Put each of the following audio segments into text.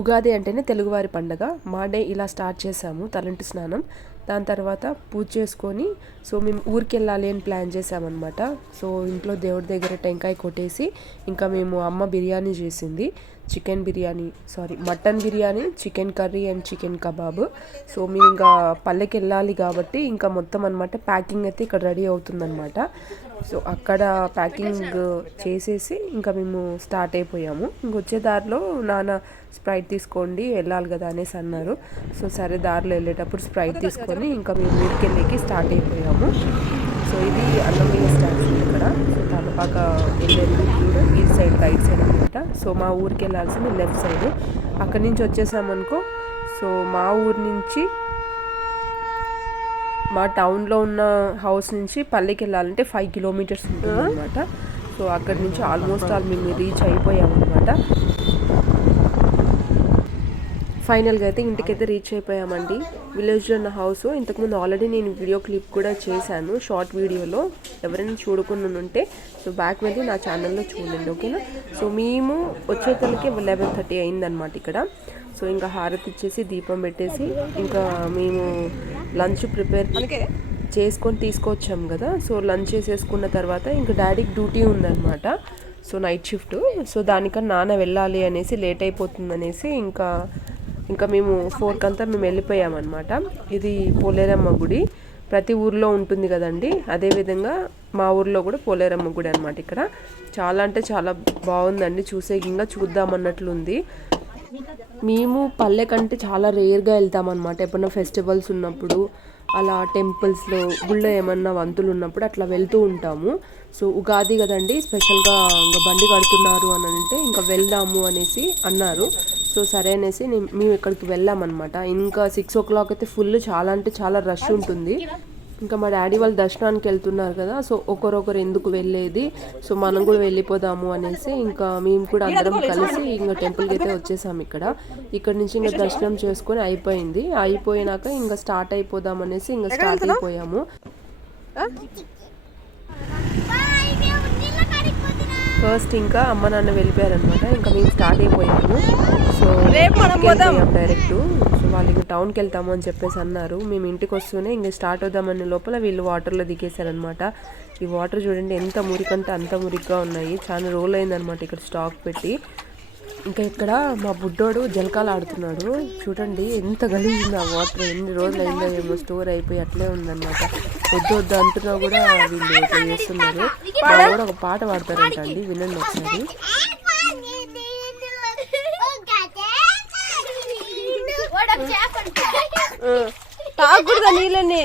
ఉగాది అంటేనే తెలుగువారి పండగ. మా డే ఇలా స్టార్ట్ చేసాము, తలంటి స్నానం. దాని తర్వాత పూజ చేసుకొని సో మేము ఊరికి వెళ్ళాలి అని ప్లాన్ చేసామన్నమాట. సో ఇంట్లో దేవుడి దగ్గర టెంకాయ కొట్టేసి ఇంకా మేము అమ్మ బిర్యానీ చేసింది, chicken biryani mutton biryani, chicken curry and chicken kebab. So మేము ఇంకా పల్లెకి వెళ్ళాలి కాబట్టి ఇంకా మొత్తం అనమాట ప్యాకింగ్ అయితే ఇక్కడ రెడీ అవుతుందన్నమాట. సో అక్కడ ప్యాకింగ్ చేసేసి ఇంకా మేము స్టార్ట్ అయిపోయాము. ఇంకొచ్చే దారిలో నాన్న స్ప్రైట్ తీసుకోండి వెళ్ళాలి కదా అనేసి అన్నారు. సో సరే దారిలో వెళ్ళేటప్పుడు స్ప్రైట్ తీసుకొని ఇంకా మేము ఊరికి వెళ్ళేకి స్టార్ట్ అయిపోయాము. సో ఇది అన్నమయ్య స్టాచ్యూ ఇక్కడ. సో తలపాక వెళ్ళే కూడా ఈ సైడ్ రైట్ సైడ్ అనమాట. సో మా ఊరికి వెళ్ళాల్సింది లెఫ్ట్ సైడ్. అక్కడి నుంచి వచ్చేసామనుకో సో మా ఊరు నుంచి మా టౌన్లో ఉన్న హౌస్ నుంచి పల్లెకి వెళ్ళాలంటే 5 కిలోమీటర్స్ ఉంటుంది అనమాట. సో అక్కడి నుంచి ఆల్మోస్ట్ మేము రీచ్ అయిపోయామన్నమాట. ఫైనల్గా అయితే ఇంటికైతే రీచ్ అయిపోయామండి. విలేజ్లో ఉన్న హౌస్ ఇంతకుముందు ఆల్రెడీ నేను వీడియో క్లిప్ కూడా చేశాను షార్ట్ వీడియోలో. ఎవరైనా చూడకుండా ఉంటే సో బ్యాక్ వెళ్ళి నా ఛానల్లో చూడండి, ఓకేనా. సో మేము వచ్చేతలకి 11:30 అయిందనమాట ఇక్కడ. సో ఇంకా హారతి ఇచ్చేసి దీపం పెట్టేసి ఇంకా మేము లంచ్ ప్రిపేర్ చేసుకొని తీసుకొచ్చాము కదా. సో లంచ్ చేసేసుకున్న తర్వాత ఇంకా డాడీకి డ్యూటీ ఉందన్నమాట. So night shift. సో దానికన్నా నాన్న వెళ్ళాలి అనేసి లేట్ అయిపోతుంది అనేసి ఇంకా మేము 4 కంతా మేము వెళ్ళిపోయామన్నమాట. ఇది పోలేరమ్మ గుడి ప్రతి ఊర్లో ఉంటుంది కదండి, అదేవిధంగా మా ఊర్లో కూడా పోలేరమ్మ గుడి అనమాట. ఇక్కడ చాలా అంటే చాలా బాగుందండి, చూసేకంగా చూద్దామన్నట్లుంది. మేము పల్లె కంటే చాలా రేర్గా వెళ్తామన్నమాట. ఎప్పుడన్నా ఫెస్టివల్స్ ఉన్నప్పుడు అలా టెంపుల్స్లో గుళ్ళో ఏమన్నా వంతులు ఉన్నప్పుడు అట్లా వెళ్తూ ఉంటాము. సో ఉగాది కదండి స్పెషల్గా ఇంకా బండి కడుతున్నారు అని అంటే ఇంకా వెళ్దాము అనేసి అన్నారు. సో సరే అనేసి మేము ఇక్కడికి వెళ్ళామన్నమాట. ఇంకా 6 o'clock అయితే ఫుల్ చాలా అంటే చాలా రష్ ఉంటుంది. ఇంకా మా డాడీ వాళ్ళు దర్శనానికి వెళ్తున్నారు కదా. సో ఒకరొకరు ఎందుకు వెళ్ళేది, సో మనం కూడా వెళ్ళిపోదాము అనేసి ఇంకా మేము కూడా అందరం కలిసి ఇంకా టెంపుల్కి అయితే వచ్చేసాము. ఇక్కడ నుంచి ఇంకా దర్శనం చేసుకొని అయిపోయినాక ఇంకా స్టార్ట్ అయిపోదాం అనేసి ఇంకా స్టార్ట్ అయిపోయాము. ఫస్ట్ ఇంకా అమ్మ నాన్న వెళ్ళిపోయారనమాట. ఇంకా మేము స్టార్ట్ అయిపోయాము. సో డైరెక్ట్ సో వాళ్ళు ఇంకా టౌన్కి వెళ్తాము అని చెప్పేసి అన్నారు. మేము ఇంటికి వస్తూనే ఇంకా స్టార్ట్ అవుదామనే లోపల వీళ్ళు వాటర్లో దిగేశారనమాట. ఈ వాటర్ చూడండి ఎంత మురికంటే అంత మురిగ్గా ఉన్నాయి. చాలా రోజులు అయిందనమాట ఇక్కడ స్టాక్ పెట్టి. ఇంకా ఇక్కడ మా బుడ్డోడు జలకాలు ఆడుతున్నాడు. చూడండి ఎంత గలీజ్ ఆ వాటర్, ఎన్ని రోజులు అయిందో ఏమో స్టోర్ అయిపోయి అట్లే ఉందన్నమాట. వద్దు అంటున్నా కూడా వీళ్ళు ఇట్లా చేస్తున్నారు. వాళ్ళు కూడా ఒక పాట పాడతారంట అండి, వినండి ఒకసారి. తాగకూడదా నీళ్ళని?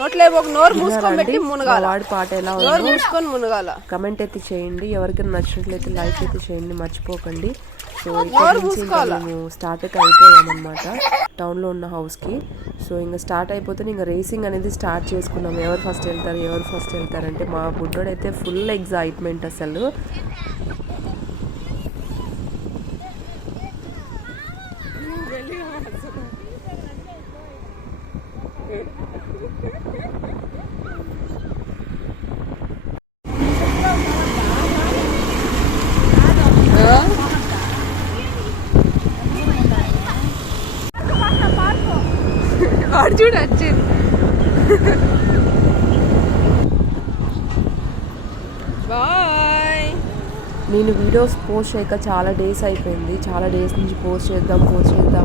నోట్లే ఒక నోరు మూసుకొని పెట్టి మునగాల. వాడి పాట ఎలా ఉందో మూసుకొని మునగాల. కమెంట్ అయితే చేయండి, ఎవరికైనా నచ్చినట్లయితే లైక్ అయితే చేయండి మర్చిపోకండి. సో ఇక్కడ నుంచి మేము స్టార్ట్ అయితే అయిపోయామన్నమాట టౌన్లో ఉన్న హౌస్కి. సో ఇంకా స్టార్ట్ అయిపోతే ఇంకా రేసింగ్ అనేది స్టార్ట్ చేసుకున్నాం. ఎవరు ఫస్ట్ వెళ్తారంటే మా బుడ్డోడు అయితే ఫుల్ ఎగ్జైట్మెంట్ అసలు. చూడు అర్జున్. బాయ్. నేను వీడియోస్ పోస్ట్ చేయక చాలా డేస్ అయిపోయింది. చాలా డేస్ నుంచి పోస్ట్ చేద్దాం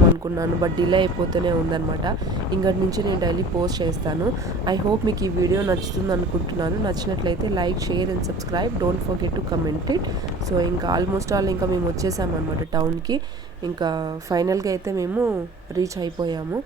అనుకున్నాను, బట్ డిలే అయిపోతూనే ఉందన్నమాట. ఇంకటి నుంచి నేను డైలీ పోస్ట్ చేస్తాను. ఐ హోప్ మీకు ఈ వీడియో నచ్చుతుంది అనుకుంటున్నాను. నచ్చినట్లయితే like, share and subscribe. Don't forget to comment it. So ఇంకా ఆల్మోస్ట్ ఇంకా మేము వచ్చేసామన్నమాట టౌన్కి. ఇంకా ఫైనల్గా అయితే మేము రీచ్ అయిపోయాము.